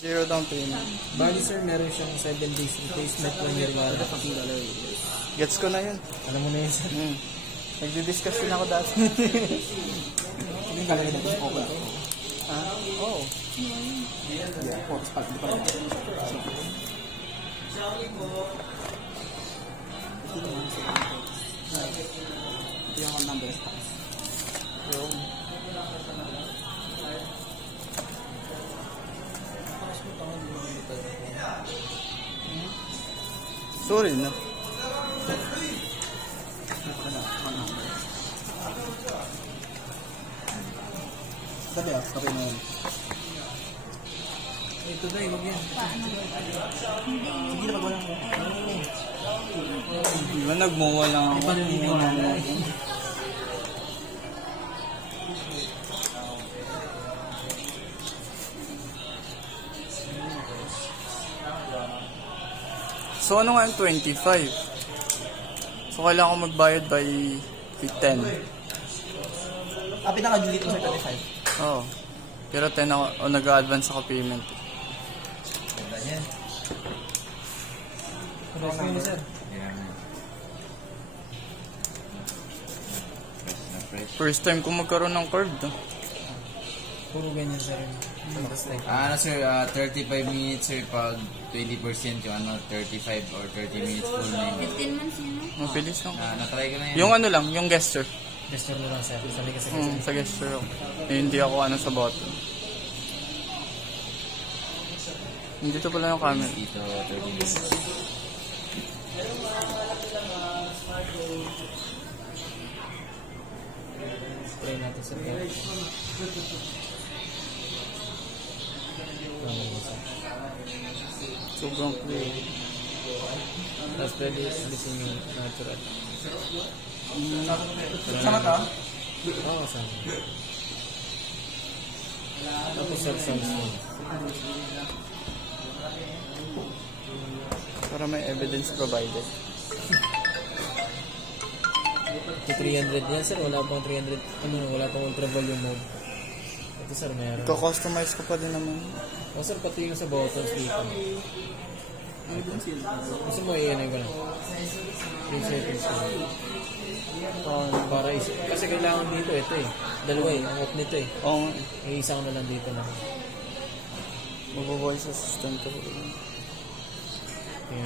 Zero down payment. Bali sir, meron siyang 7 days replacement when you're Gets ko na yun. Alam mo na yun sir. Nagdi-discuss din ako dati. Yung gagawin natin sa open. Oo. Yeah, po. Spot. Di pa rin. Ito yung number spots. Sorry na. Sabi sabi mo yun. Ito na, huwag yan. Hindi na pag-walang mo. Di ba nagmuwa lang ako? So ano nga yung 25? So kailangan ko magbayad by 10. Pinaka-due dito sa 25. Oo. Pero 10 ako, o nag-advance ako payment. Ganda yan. Ano sir? First time ko magkaroon ng card. Puro ganyan sir. Sir, 35 minutes sir, pag 20% yung 35 or 30 minutes full na 15 months yun, no? Mabilis lang. na-try ko na yan. Yung ano lang, yung gesture. Gesture mo lang sir. Sabi kasi Sa gesture ako. Hindi ako sa button. Dito pala yung camera. Dito, 30 minutes. try natin sir. Sobrang clear. Tapos pwede alisin yung natural. Sama ka? Oo, sama. Tapos self-sense mo. Para may evidence provided. Ito 300 yan sir, wala pang 300, wala pang ultra volume mode. Ito sir, meron. Ito-customize ko pa din naman. O sir, pati yung sa buttons dito. Gusto mo i-ano ko lang. 3 seconds ko. Para kasi kailangan dito, ito eh. Dalawa eh, ang off nito eh. Oo. Isa ko na lang dito na. Mag-voice assistant ko.